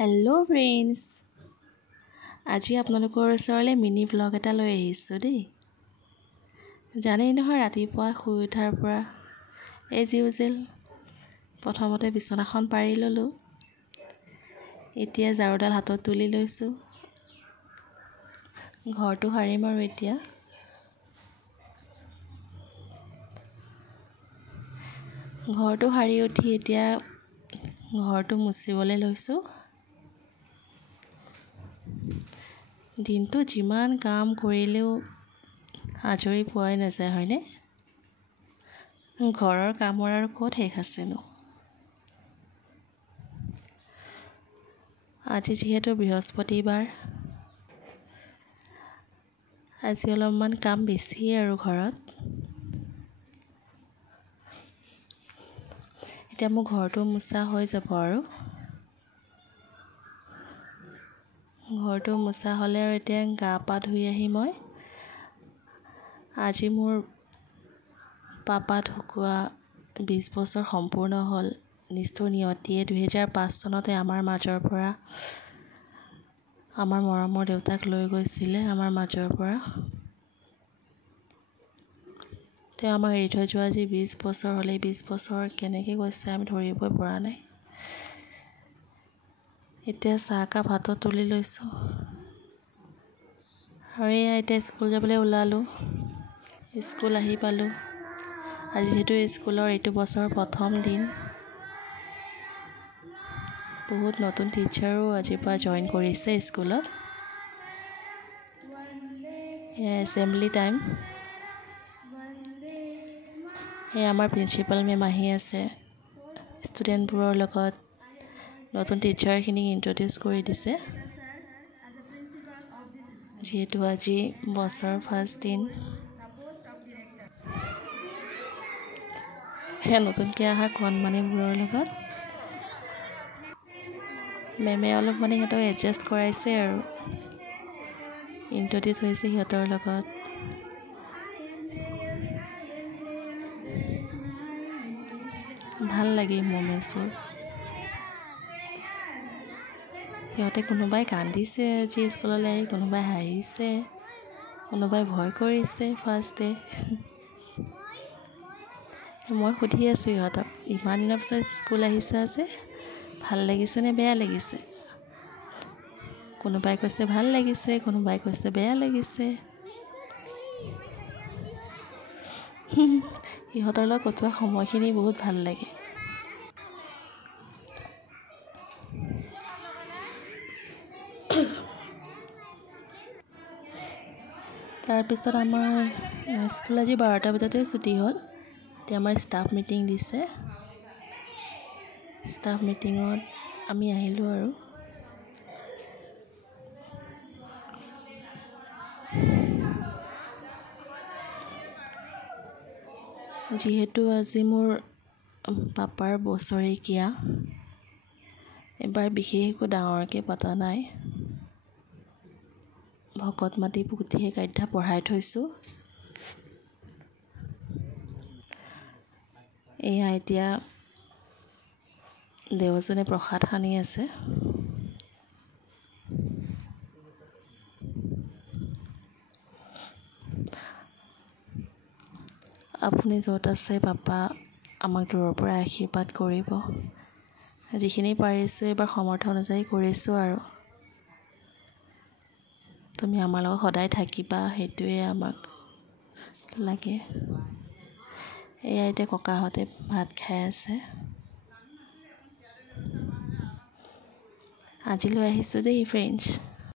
Hello' friends, আজি আপোনালোকৰ ওচৰলৈ মিনি ব্লগ এটা লৈ আহিছোঁ দেই। জানেই নহয়, ৰাতিপুৱা শুই উঠাৰ পৰা এজ ইউজুৱেল প্ৰথমতে বিচনাখন পাৰি ল'লোঁ। এতিয়া ঝাৰুডাল হাতত তুলি লৈছোঁ। ঘৰটো সাৰিম আৰু এতিয়া ঘৰটো সাৰি উঠি এতিয়া ঘৰটো মুচিবলৈ লৈছোঁ। দিনটো যিমান কাম কৰিলেও আজৰি পোৱাই নাযায়, হয়নে? ঘৰৰ কামৰ আৰু ক'ত শেষ আছেনো। আজি যিহেতু বৃহস্পতিবাৰ, আজি অলপমান কাম বেছিয়ে আৰু ঘৰত। এতিয়া মোৰ ঘৰটো মুচা হৈ যাব আৰু ঘৰটো মুচা হ'লে আৰু এতিয়া গা পা ধুই আহি মই আজি মোৰ পাপা ঢুকুৱা 20 বছৰ সম্পূৰ্ণ হ'ল। নিষ্ঠুৰ নিয়তিয়ে 2005 চনতে আমাৰ মাজৰ পৰা আমাৰ মৰমৰ দেউতাক লৈ গৈছিলে আমাৰ মাজৰ পৰা। তেওঁ আমাক এৰি থৈ যোৱা আজি 20 বছৰ হ'লে 20 বছৰ কেনেকৈ গৈছে আমি ধৰিবই পৰা নাই। এতিয়া চাহকাপ হাতত তুলি লৈছোঁ আৰু এয়া এতিয়া স্কুল যাবলৈ ওলালোঁ। স্কুল আহি পালোঁ। আজি যিহেতু স্কুলৰ এইটো বছৰৰ প্ৰথম দিন, বহুত নতুন টিচাৰো আজিৰ পৰা জইন কৰিছে স্কুলত। এয়া এছেম্বলি টাইম। এই আমাৰ প্ৰিন্সিপাল মেম আহি আছে, ষ্টুডেণ্টবোৰৰ লগত নতুন টিচাৰখিনিক ইণ্ট্ৰডিউচ কৰি দিছে। যিহেতু আজি বছৰৰ ফাৰ্ষ্ট দিন, সেয়া নতুনকৈ অহা কণমানিবোৰৰ লগত মেমে অলপ সিহঁতক এডজাষ্ট কৰাইছে আৰু ইণ্ট্ৰডিউচ হৈছে সিহঁতৰ লগত। ভাল লাগে মমেণ্টছবোৰ। সিহঁতে কোনোবাই কান্দিছে আজি স্কুললৈ আহি, কোনোবাই হাঁহিছে, কোনোবাই ভয় কৰিছে ফাৰ্ষ্ট ডে। মই সুধি আছোঁ সিহঁতক, ইমান দিনৰ পিছত স্কুল আহিছা যে ভাল লাগিছে নে বেয়া লাগিছে? কোনোবাই কৈছে ভাল লাগিছে, কোনোবাই কৈছে বেয়া লাগিছে। সিহঁতৰ লগত কটোৱা সময়খিনি বহুত ভাল লাগে। তাৰপিছত আমাৰ স্কুল আজি 12টা বজাতে ছুটি হ'ল। এতিয়া আমাৰ ষ্টাফ মিটিং দিছে। ষ্টাফ মিটিঙত আমি আহিলোঁ আৰু যিহেতু আজি মোৰ পাপাৰ বছৰেকীয়া, এবাৰ বিশেষ একো ডাঙৰকৈ পতা নাই। ভকত মাতি পুথিয়ে কাধ্যা পঢ়াই থৈছোঁ। এয়া এতিয়া দেৱজনে প্ৰসাদ সানি আছে। আপুনি য'ত আছে পাপা আমাক দূৰৰ পৰা আশীৰ্বাদ কৰিব। যিখিনি পাৰিছোঁ এইবাৰ সমৰ্থ অনুযায়ী কৰিছোঁ আৰু তুমি আমাৰ লগত সদায় থাকিবা, সেইটোৱে আমাক লাগে। এয়া এতিয়া ককাহঁতে ভাত খাই আছে। আজিলৈ আহিছোঁ দেই ফ্ৰেণ্ডছ।